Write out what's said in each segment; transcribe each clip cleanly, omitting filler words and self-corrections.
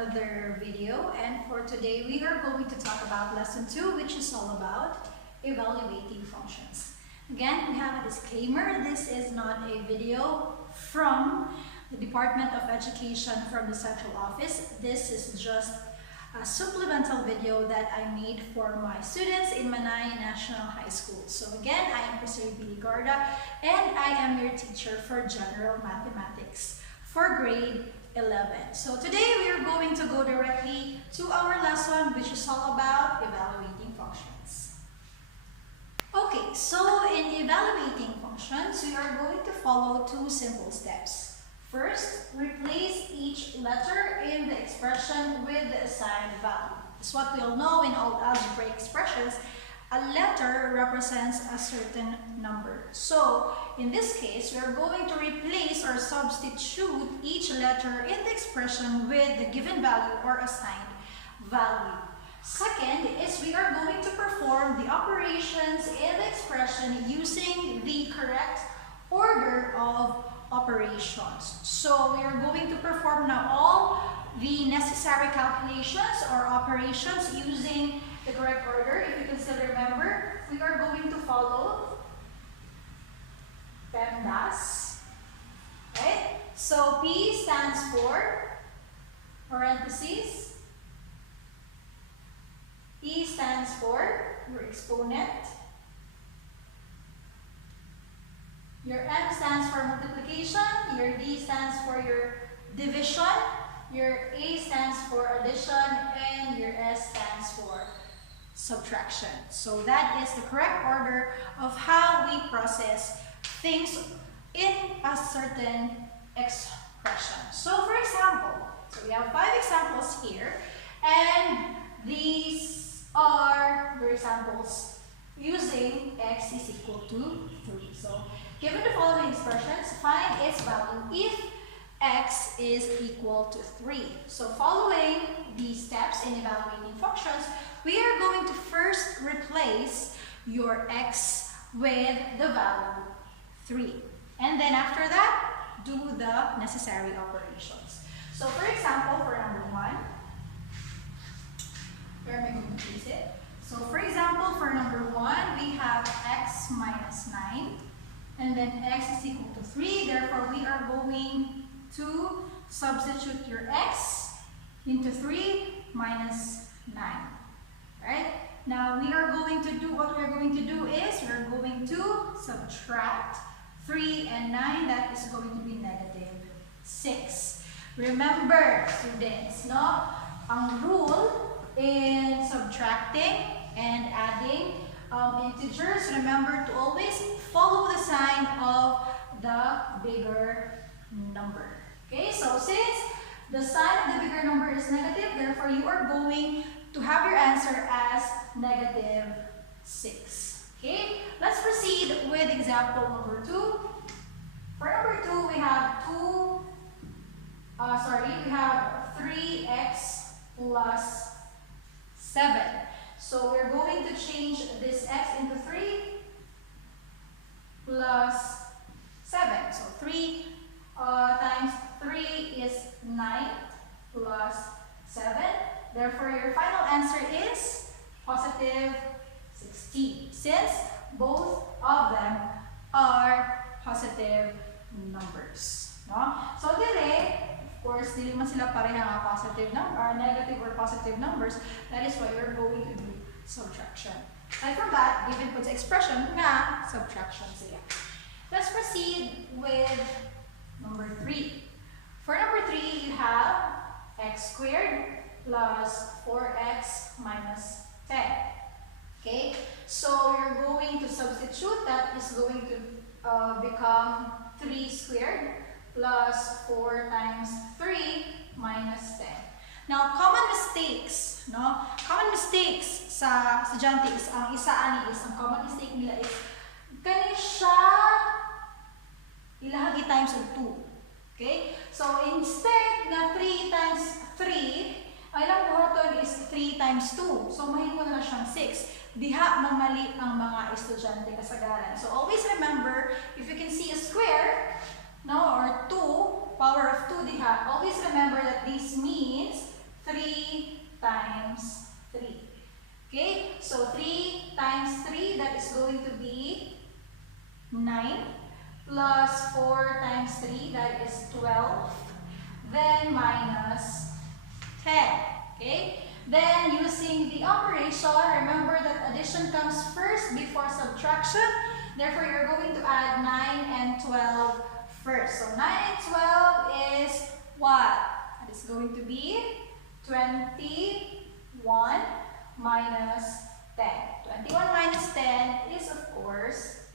another video, and for today we are going to talk about lesson 2, which is all about evaluating functions. Again, we have a disclaimer. This is not a video from the Department of Education from the central office. This is just a supplemental video that I made for my students in Manay National High School. So again, I am Professor B. Garda, and I am your teacher for General Mathematics for grade 11. So today we are going to go directly to our lesson, which is all about evaluating functions. Okay, so in evaluating functions, we are going to follow two simple steps. First, replace each letter in the expression with the assigned value. As what we all know in all algebraic expressions, a letter represents a certain number. So, in this case, we are going to replace or substitute each letter in the expression with the given value or assigned value. Second is we are going to perform the operations in the expression using the correct order of operations. So, we are going to perform now all the necessary calculations or operations using the correct order. If you can still remember, we are going to follow PEMDAS, right? So P stands for parentheses, E stands for your exponent, your M stands for multiplication, your D stands for your division, your A stands for addition, and your S stands for subtraction. So that is the correct order of how we process things in a certain expression. So for example, so we have 5 examples here, and these are the examples using x is equal to 3. So given the following expressions, find its value if x is equal to 3. So following these steps in evaluating functions, we are going to first replace your x with the value 3. And then after that, do the necessary operations. So for example, for number 1, where am I going to place it? So for example, for number 1, we have x minus 9. And then x is equal to 3. Therefore, we are going to substitute your x into 3 minus 9. Right? Now, we are going to do, what we are going to do is, we are going to subtract 3 and 9. That is going to be negative 6. Remember, students, no? Ang rule in subtracting and adding integers, remember to always follow the sign of the bigger number. Okay, so since the sign of the bigger number is negative, therefore you are going to have your answer as negative 6. Okay, let's proceed with example number 2. For number 2, we have we have 3x plus 7. So we're going to change this x into 3 plus 7. So 3 times 3 is 9 plus 7. Therefore, your final answer is positive 16, since both of them are positive numbers. No? So today, of course, dili man sila pareha nga positive number, or negative or positive numbers. That is why we're going to do subtraction. And from that, given po sa expression nga, subtraction siya. Let's proceed with number 3. For number 3, you have x squared plus 4x minus 10. Okay? So you're going to substitute. That is going to become 3 squared plus 4 times 3 minus 10. Now, common mistakes, no? Common mistakes sa estudyante is ang ang common mistake nila is kani siya ilahagi times of 2. Okay? So, instead na 3 times 3, ang ilang buhaton is 3 times 2. So, mahimo na siyang 6. Diha mamali ang mga estudyante kasagaran. So, always remember, if you can see a square, no, or 2, power of 2 diha, always remember that this means 3 times 3. Okay, so 3 times 3, that is going to be 9, plus 4 times 3, that is 12, then minus 10. Okay, then using the operation, remember that addition comes first before subtraction. Therefore, you're going to add 9 and 12 first. So 9 and 12 is what? That is going to be 21 minus 10. 21 minus 10 is, of course,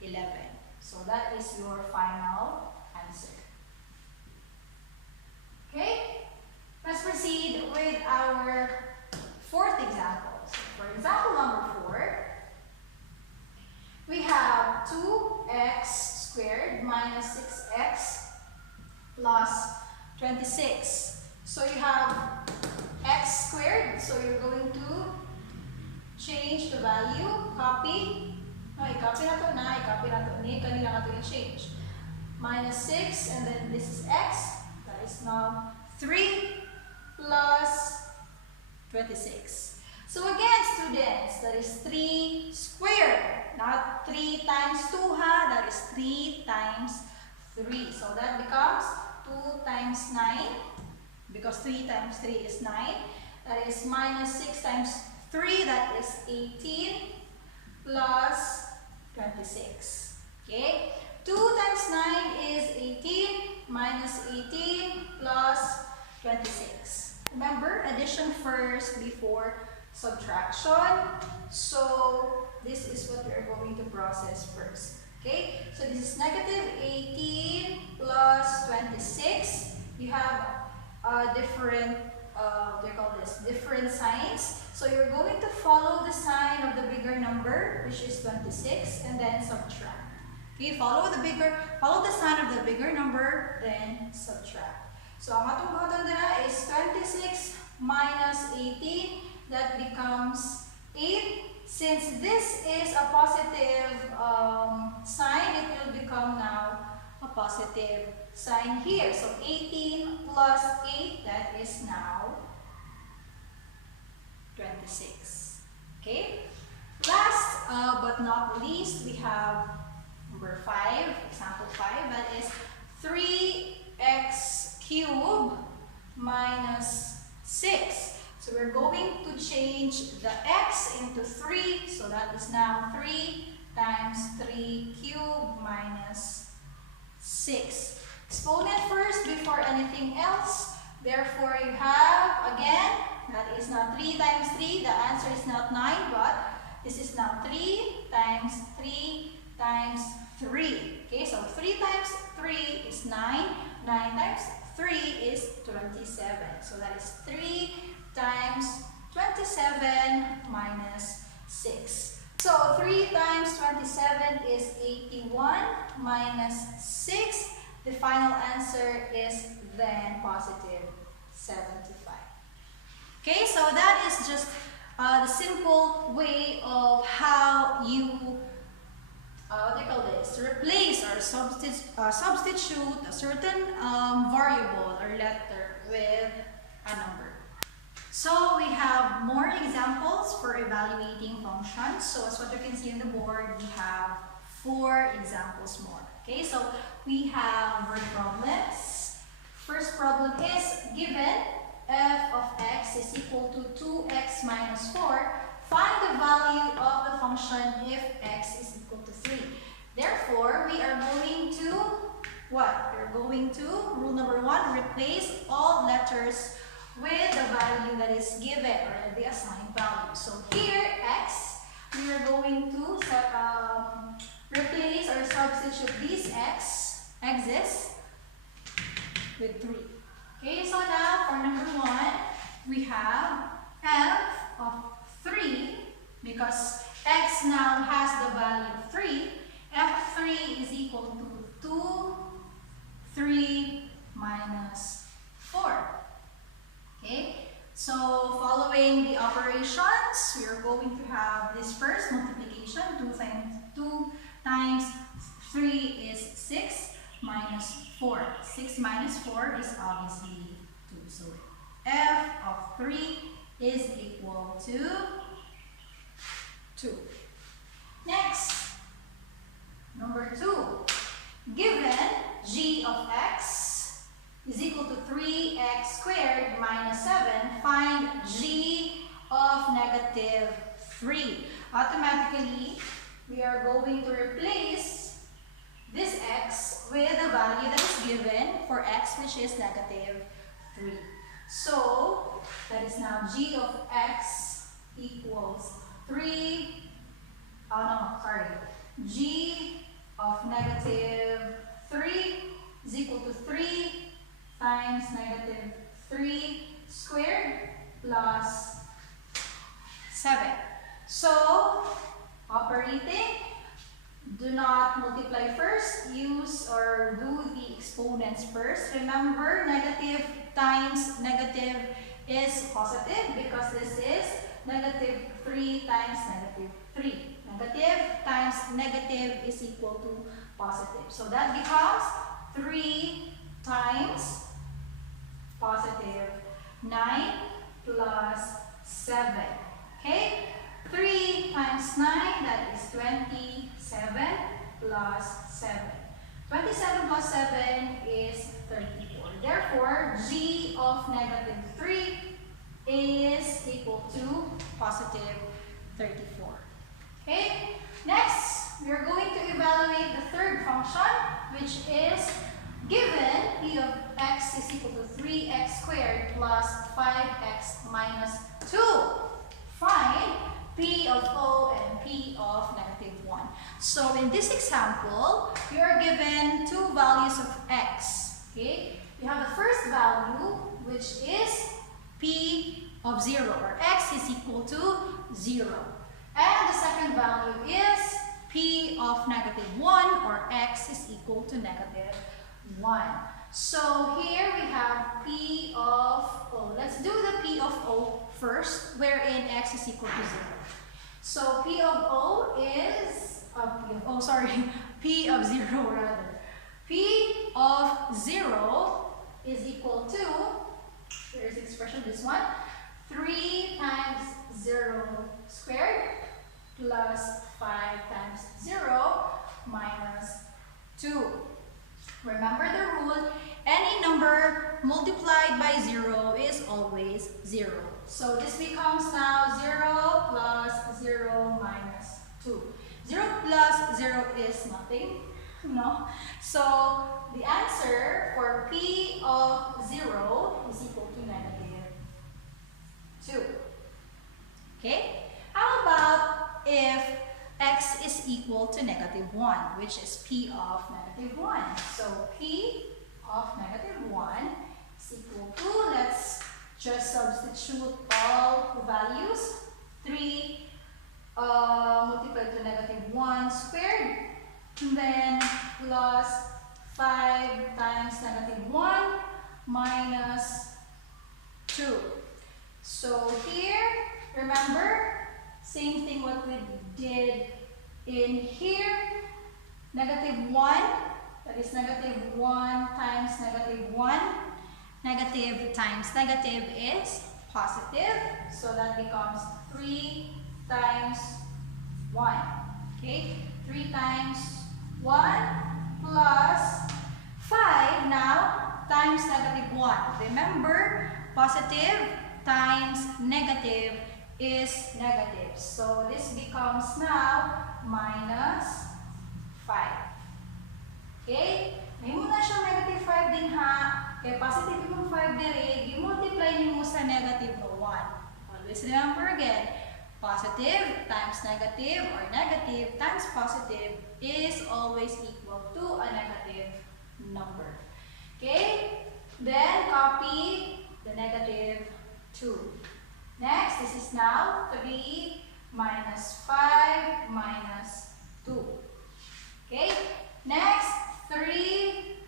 11. So that is your final answer. Okay? Let's proceed with our fourth example. So for example number 4, we have 2x squared minus 6x plus 26. So you have x squared, so you're going to change the value, copy. No, i-copy na to na, i-copy na to ni, kanina na to i-change. Minus 6, and then this is x, that is now 3 plus 26. So again, students, that is 3 squared, not 3 times 2, ha? That is 3 times 3. So that becomes 2 times 9, because 3 times 3 is 9. That is minus 6 times 3, that is 18, plus 26. Okay? 2 times 9 is 18, minus 18, plus 26. Remember, addition first before subtraction. So this is what we're going to process first. Okay, so this is negative 18 plus 26. You have different, what do you call this? Different signs. So you're going to follow the sign of the bigger number, which is 26, and then subtract. Okay, follow the sign of the bigger number, then subtract. So ang atong buhaton dira is 26 minus 18. That becomes 8. Since this is a positive sign, it will become now a positive sign here. So 18 plus 8, that is now 26. Okay? Last but not least, we have number 5, example 5, that is 3x cubed minus 6. So we're going to change the x into 3. So that is now 3 times 3 cubed minus 6. Exponent first before anything else. Therefore, you have, again, that is now 3 times 3. The answer is not 9, but this is now 3 times 3 times 3. Okay, so 3 times 3 is 9. 9 times 3 is 27. So that is 3 times 27 minus 6. So 3 times 27 is 81 minus 6. The final answer is then positive 75. Okay, so that is just the simple way of how you what do you call this? Replace or substitute a certain variable or letter with a number. So we have more examples for evaluating functions. So as what you can see on the board, we have 4 examples more. Okay, so we have word problems. First problem is given f of x is equal to 2x minus 4. Find the value of the function if x is equal to 3. Therefore, we are going to what? We're going to, rule number 1, replace all letters with the value that is given or the assigned value. So here, x, we are going to replace or substitute these x's with 3. Okay, so now for number 1, we have f of 3, because x now has the value of 3. f of 3 is equal to 2, 3 minus 4. Okay, so following the operations, we are going to have this first multiplication. 2 times 3 is 6 minus 4. 6 minus 4 is obviously 2. So f of 3 is equal to 2. Next, number 2. Given g of x is equal to 3x squared minus 7, find g of negative 3. Automatically, we are going to replace this x with the value that is given for x, which is negative 3. So, that is now g of x equals 3, g of negative 3 is equal to 3 times negative 3 squared plus 7. So, operating, do not multiply first, use or do the exponents first. Remember, negative times negative is positive because this is negative 3 times negative 3. Negative times negative is equal to positive. So that becomes 3 times positive 9 plus 7. Okay? 3 times 9, that is 27 plus 7. 27 plus 7 is 34. Therefore, g of negative 3 is equal to positive 34. Okay? Next, we are going to evaluate the third function, which is given p of x is equal to 3x squared plus 5x minus 2. Find p of o and p of negative 1. So in this example, you are given two values of x. Okay? You have the first value, which is p of 0, or x is equal to 0. And the second value is p of negative 1, or x is equal to negative 1. So here we have p of o. Let's do the p of o first, wherein x is equal to 0. So p of o is, p of 0 rather. P of 0 is equal to, here's the expression, this one, 3 times 0 squared plus 5 times 0 minus 2. Remember the rule, any number multiplied by 0 is always 0. So this becomes now 0 plus 0 minus 2. 0 plus 0 is nothing, no? So the answer for p of 0 is equal to negative 2. Okay? How about if x is equal to negative 1, which is p of negative 1. So p of negative 1 is equal to, let's just substitute all values. 3 multiplied to negative 1 squared, and then plus 5 times negative 1 minus 2. So here, remember, same thing what we did in here. Negative 1, that is negative 1 times negative 1. Negative times negative is positive. So that becomes 3 times 1. Okay? 3 times 1 plus 5 now times negative 1. Remember, positive times negative is negative. So this becomes now minus 5. Okay? May muna siyang negative 5 din ha. Kaya positive yung 5 diri, i-multiply niyo mo sa negative na 1. Always remember again, positive times negative or negative times positive is always equal to a negative number. Okay? Then copy the negative 2. Next, this is now 3 minus 5 minus 2. Okay? Next, 3.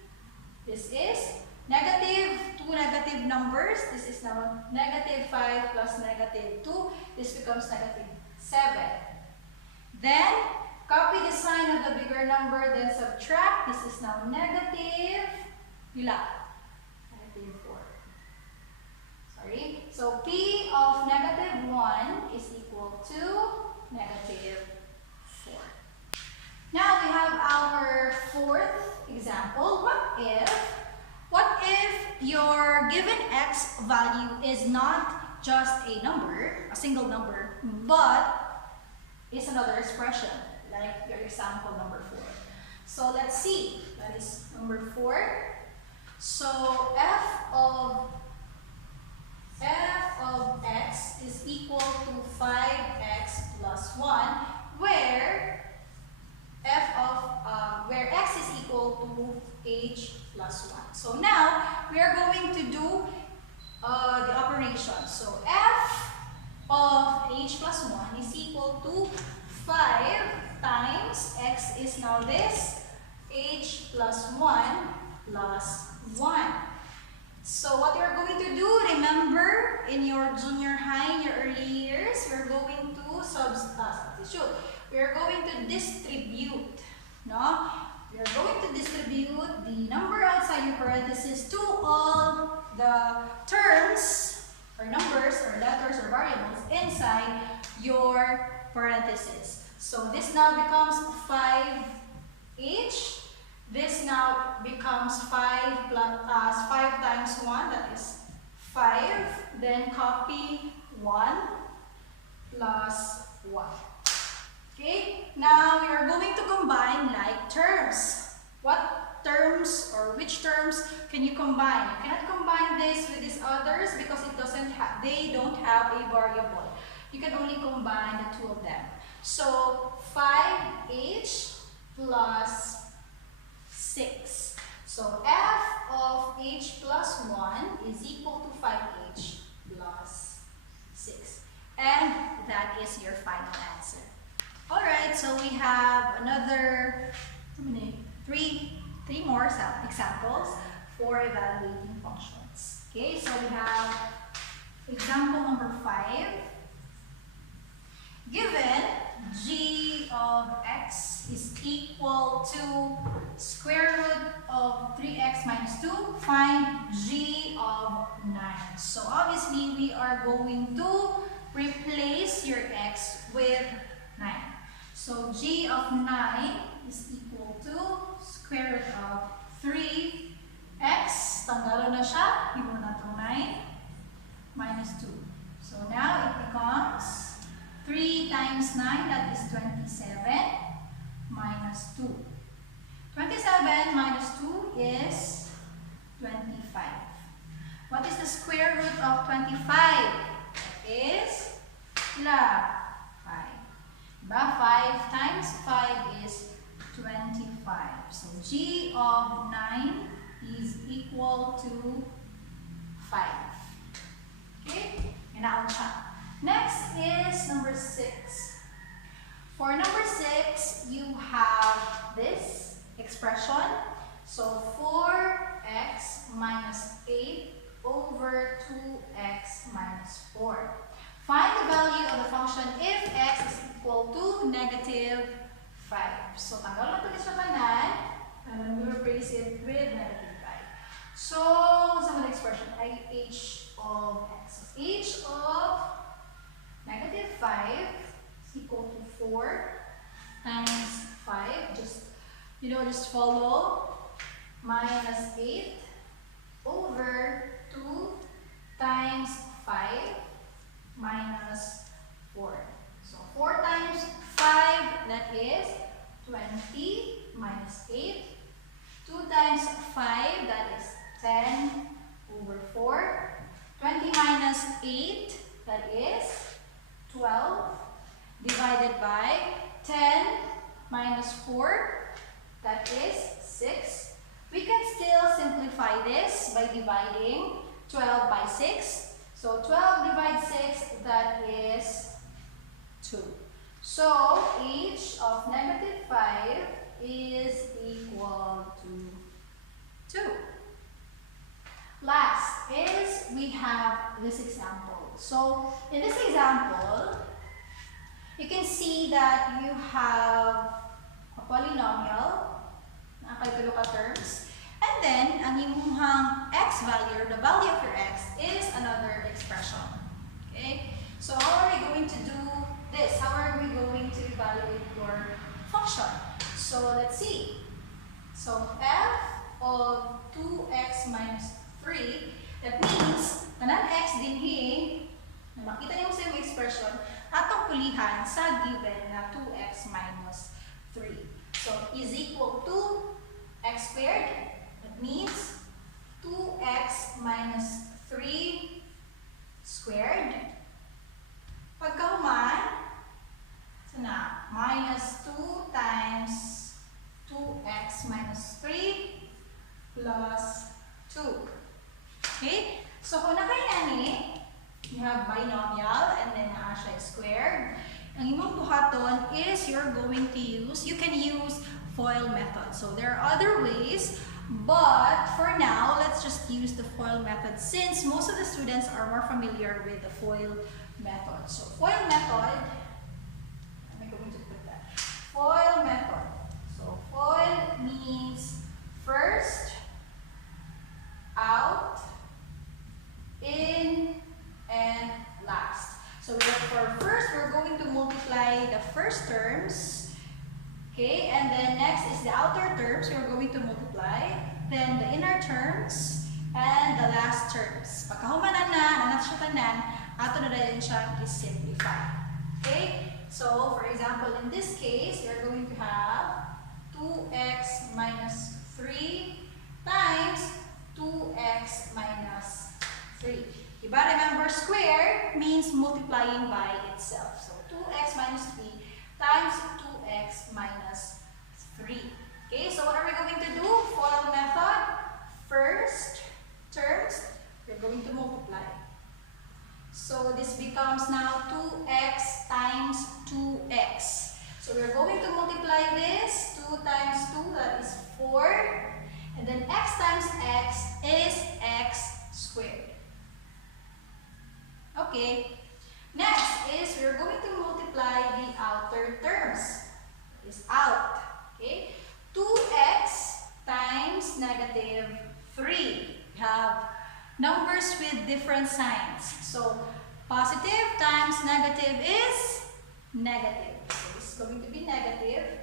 This is negative, two negative numbers. This is now negative 5 plus negative 2. This becomes negative 7. Then, copy the sign of the bigger number, then subtract. This is now negative, negative 4. Sorry, fourth example, what if your given x value is not just a number, a single number, but is another expression, like your example number 4. So let's see, that is number 4. So f of x is equal to 5x plus 1, where where x is equal to h plus 1. So now we are going to do the operation. So f of h plus 1 is equal to 5 times x is now this, h plus 1 plus 1. So what you're going to do, remember in your junior high, in your early years, you're going to substitute. We're going to distribute, no? We're going to distribute the number outside your parentheses to all the terms or numbers or letters or variables inside your parentheses. So this now becomes 5h. This now becomes 5 times 1, that is 5. Then copy 1 plus 1. Okay, now we are going to combine like terms. What terms or which terms can you combine? You cannot combine this with these others because they don't have a variable. You can only combine the two of them. So 5h plus 6. So f of h plus 1 is equal to 5h plus 6. And that is your final answer. Alright, so we have another three more examples for evaluating functions. Okay, so we have example number 5. Given g of x is equal to square root of 3x minus 2, find g of 9. So obviously we are going to replace your x with 9. So g of 9 is equal to square root of 3x, tanggalon na siya, iwan na itong 9, minus 2. So now it becomes 3 times 9, that is 27, minus 2. 27 minus 2 is 25. What is the square root of 25? It is 5. 5 times 5 is 25. So g of 9 is equal to 5. Okay? Next is number 6. For number 6, you have this expression. So 4x minus 8 over 2x minus 4. Find the value of the function if x is equal to negative 5. So tanggal natin sa kanan, and then we replace it with negative 5. So, sa mga expression ay h of x. H of negative 5 is equal to 4 times 5. Just follow minus 8 over 2 times 5 minus 4. So 4 times 5, that is 20 minus 8. 2 times 5, that is 10 over 4. 20 minus 8, that is 12, divided by 10 minus 4, that is 6. We can still simplify this by dividing 12 by 6. So 12 divided 6, that is 2. So h of negative 5 is equal to 2. Last is we have this example. So in this example, you can see that you have a polynomial, nakakalkulo ka terms, and then ang imuhang x value, the value of your x, is another expression. Okay? So how are we going to do this? How are we going to evaluate your function? So let's see. So f of 2x minus 3, that means, tanan x din na makita niyo sa yung expression, atong pulihan sa given na 2x minus 3. So, is equal to x squared. That means 2x minus 3 squared. Pagkahuman, sana, minus 2 times 2x minus 3 plus 2. Okay? So, kung nakayani, you have binomial and then siya squared. Ang imong buhaton is you're going to use, you can use FOIL method. So there are other ways, but for now, let's just use the FOIL method since most of the students are more familiar with the FOIL method. So FOIL method, I'm going to put that. FOIL method. So FOIL means first, out, in, and last. So for first, we're going to multiply the first terms. Okay, and then next is the outer terms. We're going to multiply. Then the inner terms and the last terms. Pagkahumanan na siya tanan, ato na rin siya i-simplify. Okay, so for example, in this case, we're going to have 2x minus 3 times 2x minus 3. Diba? Remember, square means multiplying by itself. So, 2x minus 3 times 2x minus 3. Okay, so what are we going to do? FOIL method. First terms, we're going to multiply. So, this becomes now 2x times 2x. So, we're going to multiply this. 2 times 2, that is 4. And then x times x is x squared. Okay, next is we're going to multiply the outer terms. Is out. Okay, 2x times negative 3. We have numbers with different signs. So, positive times negative is negative. So, this is going to be negative.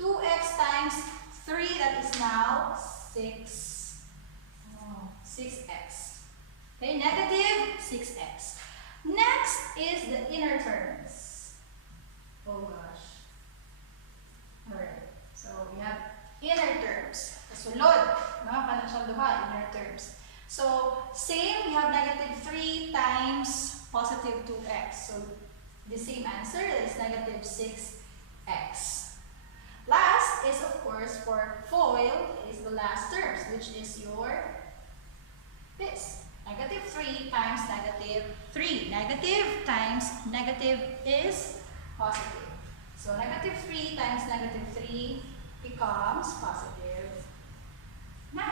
2x times 3, that is now 6x. Okay, negative 6x. Next is the inner terms. Oh gosh. Alright. So we have inner terms. Kasulod. No? Kana siyang duha, inner terms. So same, we have negative 3 times positive 2x. So the same answer is negative 6x. Last is of course for FOIL is the last terms, which is your this. Negative 3 times negative 3. Negative times negative is positive. So negative 3 times negative 3 becomes positive 9.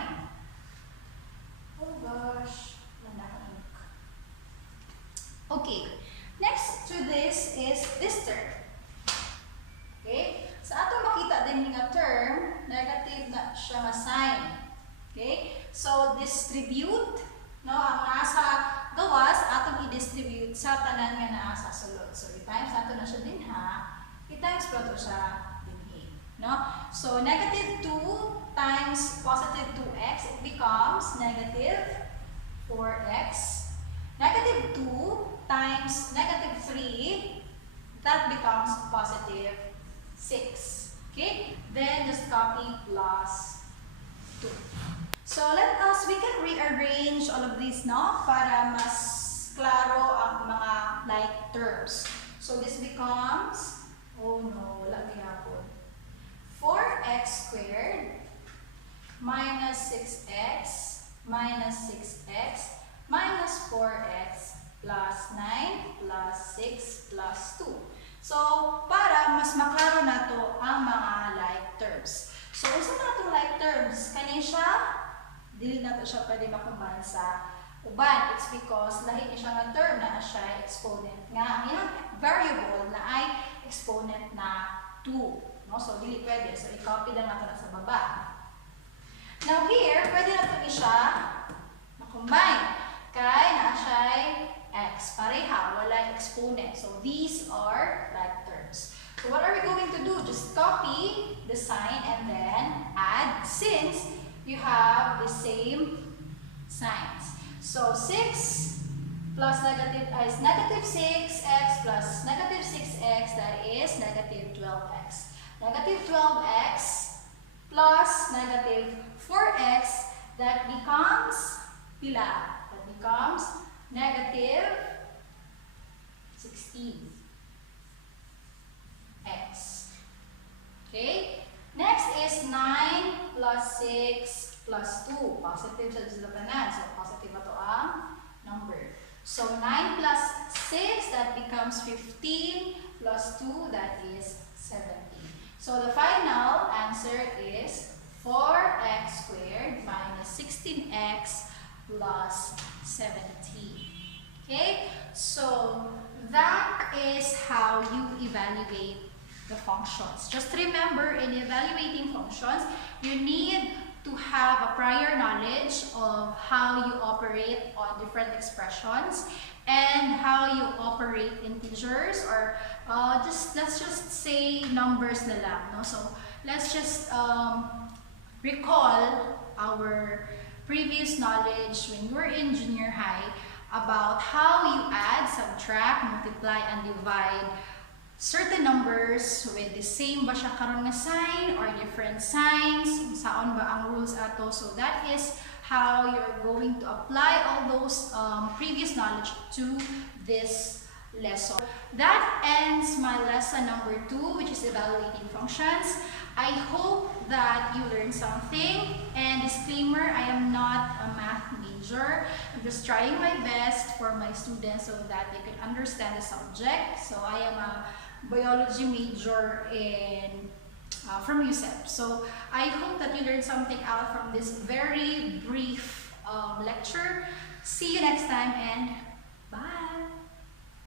Oh gosh. Okay. Next to this is this term. Okay? Sa ato makita din nga term, negative na siya nga sign. Okay? So distribute. No, ang nasa gawas, atong i-distribute sa tanan nga naa sa sulod. So, i-times nato na siya din ha. I-times pa to siya din. No? So, negative 2 times positive 2x, it becomes negative 4x. Negative 2 times negative 3, that becomes positive 6. Okay? Then, just copy plus 2. So we can rearrange all of these now para mas klaro ang mga like terms. So this becomes, oh no, wala gihapon. 4x squared minus 6x minus 6x minus 4x plus 9 plus 6 plus 2. So para mas maklaro nato ang mga like terms. So unsa na itong like terms? Kani siya dili na to siya pwede makumbine sa uban. It's because lahi niya siya nga term na siya exponent nga ang iyang variable na ay exponent na 2. No? So dili pwede. So i-copy lang nato na sa baba. Now here, pwede na ito siya makombine. Kaya na siya x. Pareha, wala exponent. So these are like terms. So what are we going to do? Just copy the sign and then add add since you have the same signs. So 6 plus negative is negative 6x plus negative 6x, that is negative 12x. Negative 12x plus negative 4x, that becomes pila. That becomes negative 16x. Okay? Next is 9 plus 6 plus 2. Positive sa tanan. So, positive ito ang number. So, 9 plus 6, that becomes 15, plus 2, that is 17. So, the final answer is 4x squared minus 16x plus 17. Okay? So, that is how you evaluate the functions. Just remember, in evaluating functions, you need to have a prior knowledge of how you operate on different expressions and how you operate integers, or let's just say numbers na lang, no? So let's just recall our previous knowledge when you were in junior high about how you add, subtract, multiply, and divide certain numbers with the same ba siya karon nga sign or different signs, saon ba ang rules ato. So that is how you're going to apply all those previous knowledge to this lesson. That ends my lesson number 2, which is evaluating functions. I hope that you learned something, and disclaimer, I am not a math major. I'm just trying my best for my students so that they could understand the subject. So I am a biology major in from USEP. So I hope that you learned something out from this very brief lecture. See you next time, and